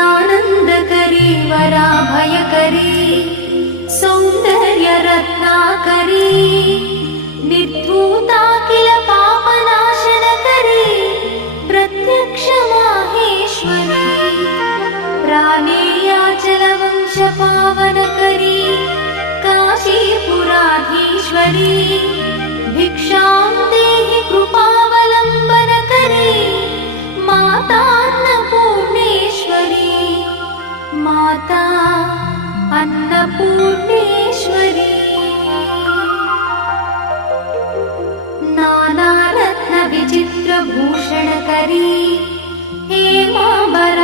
नित्यानन्दकरी वराभयकरी सौन्दर्यरत्नाकरी निर्धूताखिल पापनाशनकरी प्रत्यक्ष माहेश्वरी प्राणेयाचलवंशपावनकरी काशीपुराधीश्वरी भिक्षां देहि कृपावलम्बनकरी माता अन्नपूर्णेश्वरी माता अन्नपूर्णेश्वरी नानारत्नविचित्रभूषणकरी हेमाम्बरा